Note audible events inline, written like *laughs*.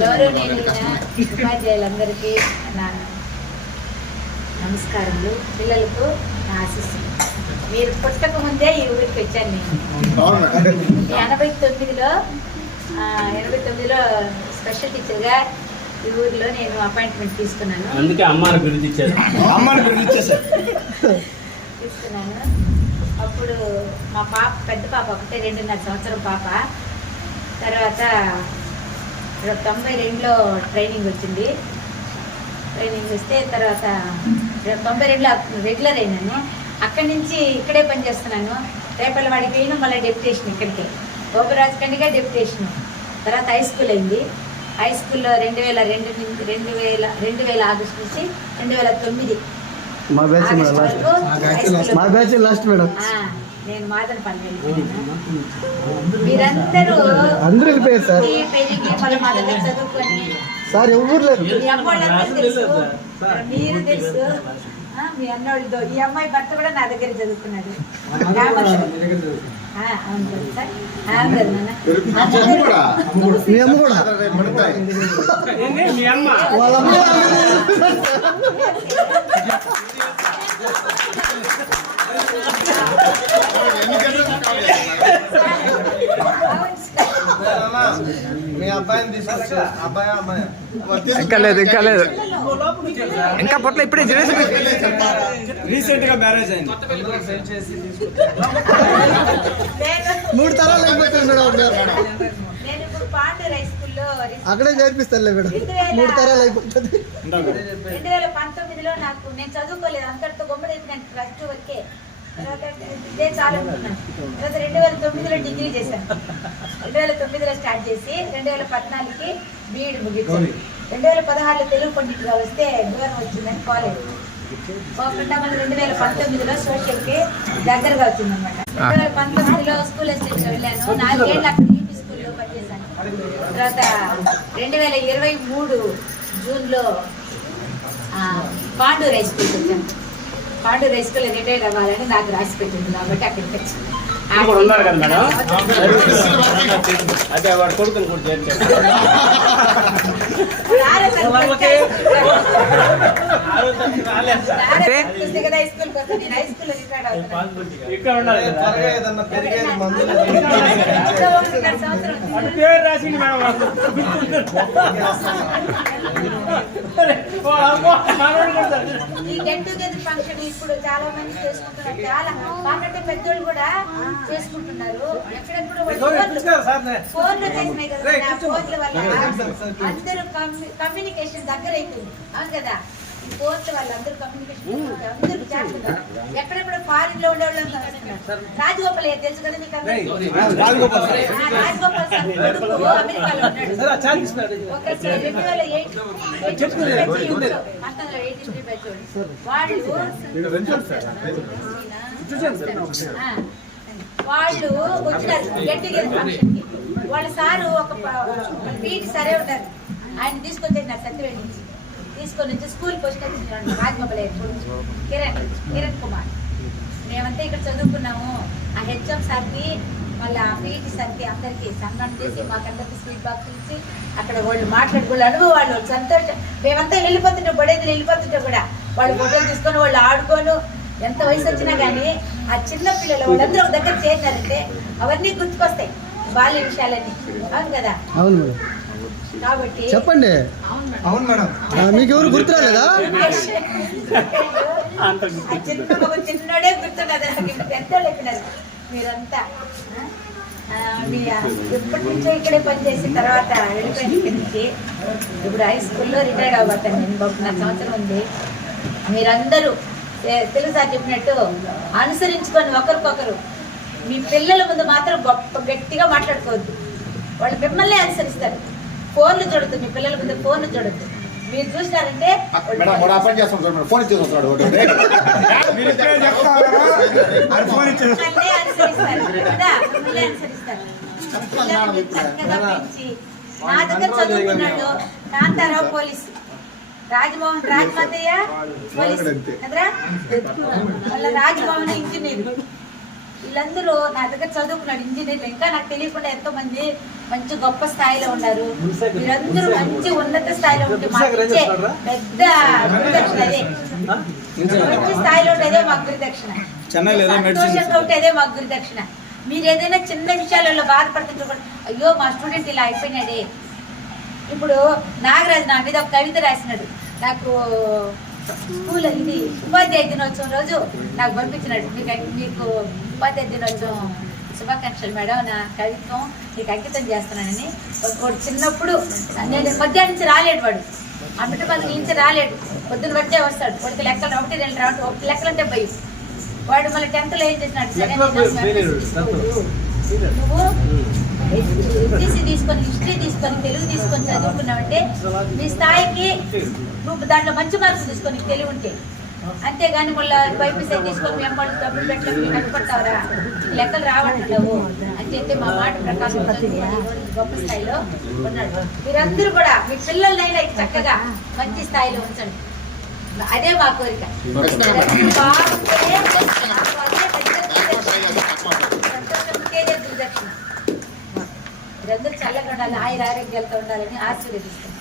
గౌరవనీయులైన ఉపాధ్యాయులందరికీ నా నమస్కారములు పిల్లలకు నా ఆశీస్సులు. మీరు పుట్టక ముందే ఈ ఊరికి వచ్చాను నేను. ఎనభై తొమ్మిదిలో ఎనభై తొమ్మిదిలో స్పెషల్ టీచర్గా ఈ ఊరిలో నేను అపాయింట్మెంట్ తీసుకున్నాను. అందుకే అమ్మాని బిరుదు ఇచ్చారు. అమ్మని పిలిచేశారు తీసుకున్నాను. అప్పుడు మా పాప పెద్ద పాప ఒకటే రెండున్నర సంవత్సరం పాప. తర్వాత ఇక్కడ తొంభై రెండులో ట్రైనింగ్ వచ్చింది. ట్రైనింగ్ వస్తే తర్వాత తొంభై రెండులో రెగ్యులర్ అయినాను. అక్కడి నుంచి ఇక్కడే పనిచేస్తున్నాను రేపటి వాడికి పోయిన మళ్ళీ డెప్యుటేషన్ ఇక్కడికే. గోపరాజు కండిగా డెప్యుటేషన్. తర్వాత హై స్కూల్ అయింది. హై స్కూల్లో రెండు వేల రెండు నుంచి రెండు వేల రెండు వేల ఆగస్టు నుంచి రెండు వేల తొమ్మిది మా బ్యాచ్ లాస్ట్ మా బ్యాచ్ లాస్ట్ మేడం నేను మీరందరూ అందరూ వెళ్ళిపోయారు సార్. సార్ ఎవరు మీరు తెలుసు. ఆ, మీ అన్నోళ్ళతో ఈ అమ్మాయి భర్త కూడా నా దగ్గర చదువుకున్నాడు మీ అమ్మ కూడా వాళ్ళ అమ్మ మీ అబ్బాయిని తీసుకొచ్చా అబ్బాయి అమ్మాయి ఇంకా లేదు. ఇంకా పొట్ల ఇప్పుడే రీసెంట్గా మ్యారేజ్ అయింది. నేను మూడు తరాలు అయిపోతుంది నేను అక్కడే చేర్పిస్తారులే మేడం. మూడు తరాలు అయిపోతుంది. రెండు వేల పంతొమ్మిదిలో నాకు నేను చదువుకోలేదు. అంతటితో గొమ్మడి నేను ప్లస్ టూ వరకే ఇదే చాలు తర్వాత రెండు వేల తొమ్మిదిలో డిగ్రీ చేశాను. రెండు వేల తొమ్మిదిలో స్టార్ట్ చేసి రెండు వేల పద్నాలుగుకి బీఈడి ముగించాను. రెండు వేల పదహారులో తెలుగు పండితుగా వస్తే దూరం వచ్చిందని కాలేజ్ పోకుండా మళ్ళీ రెండు వేల పంతొమ్మిదిలో సోషల్కి దగ్గరగా వచ్చిందనమాట రెండు వేల పంతొమ్మిదిలో స్కూల్ అసిస్టెంట్ వెళ్ళాను. నాలుగేళ్ళు అక్కడ యూపీ స్కూల్లో పనిచేశాను. తర్వాత రెండు వేల ఇరవై మూడు జూన్లో పాండూరు హై స్కూల్కి వచ్చాను. పాండూరు హై స్కూల్ రిటైర్డ్ అవ్వాలని నాకు రాసి పెట్టింది కాబట్టి అక్కడికి వచ్చాను. ఇక్కడ కూడా ఉన్నారు కదా మేడం? అదే వాడు కొడుకుని కూడా తనకి *laughs* రాలేదు చూస్తే కదా హై. నేను ఇక్కడ త్వరగా ఏదన్నా పెరిగేది మందులు పేరు రాసింది మేడం కూడా. ఈ గెట్ టుగెదర్ ఫంక్షన్ ఇప్పుడు చాలా మంది చేసుకుంటున్నారు. చాలా. మాకంటే పెద్దోళ్ళు కూడా చేసుకుంటున్నారు. ఎక్కడెక్కడ ఫోన్లు ఫోన్లు చేసినాయి కదా ఆ ఫోన్ల వల్ల అందరూ కమ్యూనికేషన్ దగ్గర అయిపోయింది. అవును కదా? అందరూ కమ్యూనికేషన్ అందరూ చేస్తున్నారు ఎక్కడెక్కడ ఫారిన్లో ఉండే వాళ్ళు రాజగోపాల్ తెలుసు కదా మీకు రాజగోపాల్ సార్. కొడుకు అమెరికాలో వాళ్ళు వచ్చినారు. గట్టి ఫంక్షన్కి. వాళ్ళ సారు ఒక పీటి సరే ఉన్నారు. ఆయన తీసుకొచ్చేసినారు సత్యవేడి నుంచి. తీసుకొని వచ్చి స్కూల్ పోస్ట్ వచ్చిన కిరణ్ కిరణ్ కుమార్. మేమంతా ఇక్కడ చదువుకున్నాము. ఆ హెచ్ఎం సార్కి మళ్ళీ ఆ పీఈటీ సార్కి అందరికి సంఘం చేసి మాకందరికీ స్వీట్ బాక్స్ ఇచ్చి అక్కడ వాళ్ళు మాట్లాడుకోవాలి అనుభవం వాళ్ళు సంతోషం. మేమంతా వెళ్ళిపోతుంటాం బడేది వెళ్ళిపోతుంటాం కూడా వాళ్ళు ఫోటోలు తీసుకొని వాళ్ళు ఆడుకోను. ఎంత వయసు వచ్చినా కానీ ఆ చిన్న పిల్లలు వాళ్ళందరూ ఒక దగ్గర చేరినారంటే అవన్నీ గుర్తుకొస్తాయి. బాల్య విషయాలన్నీ. అవును కదా? చెప్పండి. అవును మేడం. మీకు ఎవరు గుర్తురాలేదా? మీరంతా ఎప్పటి నుంచో ఇక్కడే పనిచేసిన తర్వాత వెళ్ళిపోయిన ఇప్పుడు హై స్కూల్లో రిటైర్డ్ అవ్వబోతాను నేను ఒకటిన్నర సంవత్సరం ఉంది. మీరందరూ సార్ చెప్పినట్టు అనుసరించుకొని ఒకరికొకరు మీ పిల్లల ముందు మాత్రం గొప్ప గట్టిగా మాట్లాడుకోవద్దు. వాళ్ళు మిమ్మల్ని అనుసరిస్తారు. ఫోన్లు చూడద్దు మీ పిల్లల ముందు ఫోన్లు చూడద్దు. మీరు చూసినారంటే మేడం ఫోన్ నా దగ్గర చదువుకున్నాడు Kantharao police. Rajamohan Rajamathaiah police. Rajamohan engineer. వీళ్ళందరూ నా దగ్గర చదువుకున్నాడు ఇంజనీర్లు ఇంకా నాకు తెలియకుండా ఎంతో మంది మంచి గొప్ప స్థాయిలో ఉన్నారు. మీరందరూ మంచి ఉన్నత స్థాయిలో ఉంటే పెద్ద గురుదక్షిణ మంచి స్థాయిలో ఉండేదే మాకు గురుదక్షిణ. చెన్నైలో ఏదో మెడిసిన్ సంతోషంగా ఉంటేదే మాకు గురుదక్షిణ. మీరు ఏదైనా చిన్న విషయాలలో బాధపడుతుంటే అయ్యో మా స్టూడెంట్ ఇలా అయిపోయినాడే. ఇప్పుడు నాగరాజు నా మీద ఒక కవిత రాసినాడు. నాకు స్కూల్ ఇది ఉపాధ్యాయ దినోత్సవం రోజు నాకు పంపించినాడు. మీకు మీకు ఉపాధ్యాయ దినోత్సవం శుభాకాంక్షలు మేడం. నా కవిత్వం నీకు అంకితం చేస్తున్నానని. ఒక- వాడు చిన్నప్పుడు నేను మధ్యాహ్నం నుంచి రాలేడు వాడు. అమిట మంది నుంచి రాలేడు. పొద్దున వచ్చే వస్తాడు. వాడికి లెక్కలు ఒకటి రెండు రావడం ఒకటి లెక్కలు అంటే భయం. వాడు మళ్ళీ టెన్త్లో ఏం చేసినాడు? సరే. నువ్వు ఎస్టీసీ తీసుకొని హిస్టరీ తీసుకొని తెలుగు తీసుకొని చదువుకున్నావంటే నీ స్థాయికి నువ్వు దాంట్లో మంచి మార్క్స్ తీసుకొని తెలివి ఉంటే. అంతేగాని మళ్ళీ బైపీసీ తీసుకొని మేము వాళ్ళు డబ్బులు పెట్టలేదు మీకు కష్టపడతావరా లెక్కలు రావట్లేవు. అని చెప్పి మా మాట ప్రకారం ఈరోజు గొప్ప స్థాయిలో ఉన్నాడు. మీరందరూ కూడా మీ పిల్లలనైనా చక్కగా మంచి స్థాయిలో ఉంచండి. అదే మా కోరిక. డైరెక్ట్ వెళ్తూ ఉండాలని ఆశీర్వదిస్తాను